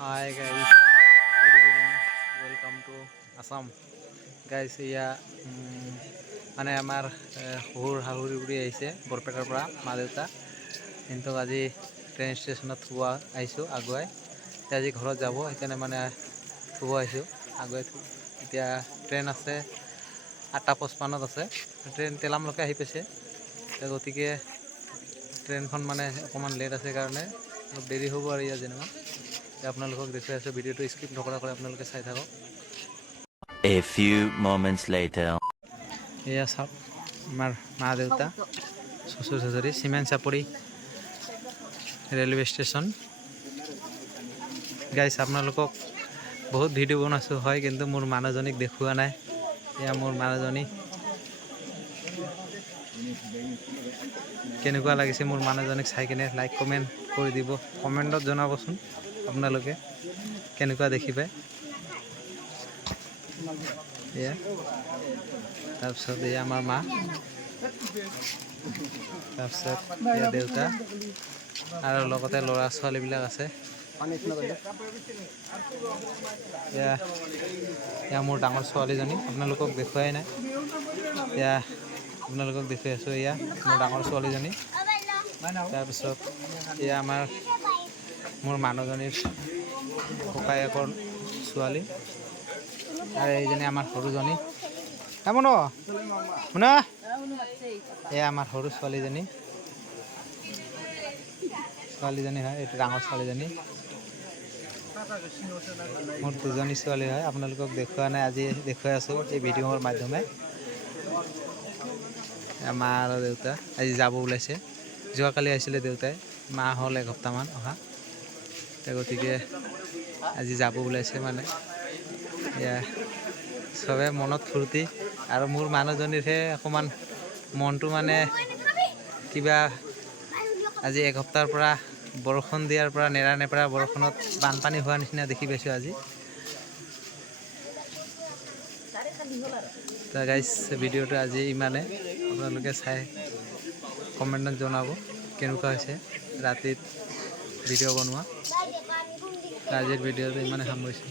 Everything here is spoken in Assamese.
Hi guys, good evening. Welcome to Assam. Guys, মানে আমাৰ শহুৰ শাহুৰি উৰি আহিছে বৰপেটাৰ পৰা মা দেউতা কিন্তু আজি ট্ৰেইন ষ্টেচনত থ'ব আহিছোঁ আগুৱাই আজি ঘৰত যাব সেইকাৰণে মানে থ'ব আহিছোঁ আগুৱাই এতিয়া ট্ৰেইন আছে 8:55 আছে ট্ৰেইন তেলামলৈকে আহি পাইছে গতিকে ট্ৰেইনখন মানে অকণমান লেট আছে কাৰণে অলপ দেৰি হ'ব আৰু ইয়াত যেনিবা আপোনালোকক দেখুৱাই আছোঁ ভিডিঅ'টো স্কিপ নকৰাকৈ আপোনালোকে চাই থাকক। A few moments later. এয়া চাওক আমাৰ মা দেউতা শ্বশুৰ শাশুড়ী চিমেণ্ট চাপৰি ৰেলৱে ষ্টেচন। গাইছ আপোনালোকক বহুত ভিডিঅ' বনাইছোঁ হয় কিন্তু মোৰ মানুহজনীক দেখুওৱা নাই। এয়া মোৰ মানুহজনী কেনেকুৱা লাগিছে মোৰ মানুহজনীক চাই কিনে লাইক কমেণ্ট কৰি দিব কমেণ্টত জনাবচোন আপোনালোকে কেনেকুৱা দেখি পায়। এয়া তাৰপিছত এয়া আমাৰ মা তাৰপিছত এয়া দেউতা আৰু লগতে ল'ৰা ছোৱালীবিলাক আছে। এয়া মোৰ ডাঙৰ ছোৱালীজনী আপোনালোকক দেখুৱাই নাই এয়া আপোনালোকক দেখুৱাই আছোঁ এয়া মোৰ ডাঙৰ ছোৱালীজনী। তাৰপিছত এয়া মোৰ মানুহজনীৰ ককায়েকৰ ছোৱালী আৰু এইজনী আমাৰ সৰুজনী শুনা এয়া আমাৰ সৰু ছোৱালীজনী হয় এইটো ডাঙৰ ছোৱালীজনী মোৰ দুজনী ছোৱালী হয় আপোনালোকক দেখুওৱা নাই আজি দেখুৱাই আছোঁ এই ভিডিঅ'ৰ মাধ্যমে। মা আৰু দেউতা আজি যাব ওলাইছে যোৱাকালি আহিছিলে দেউতাই মা হ'ল এসপ্তাহমান অহা গতিকে আজি যাব ওলাইছে মানে এয়া চবে মনত ফূৰ্তি আৰু মোৰ মানুহজনীৰহে অকণমান মনটো মানে কিবা আজি এসপ্তাহৰ পৰা বৰষুণ দিয়াৰ পৰা নেৰানেপেৰা বৰষুণত বানপানী হোৱাৰ নিচিনা দেখি পাইছোঁ আজি। গাইজ ভিডিঅ'টো আজি ইমানে আপোনালোকে চাই কমেণ্টত জনাব কেনেকুৱা হৈছে ৰাতিত ভিডিঅ' বনোৱা। আজিৰ ভিডিঅ'টো ইমানে সামৰিছোঁ।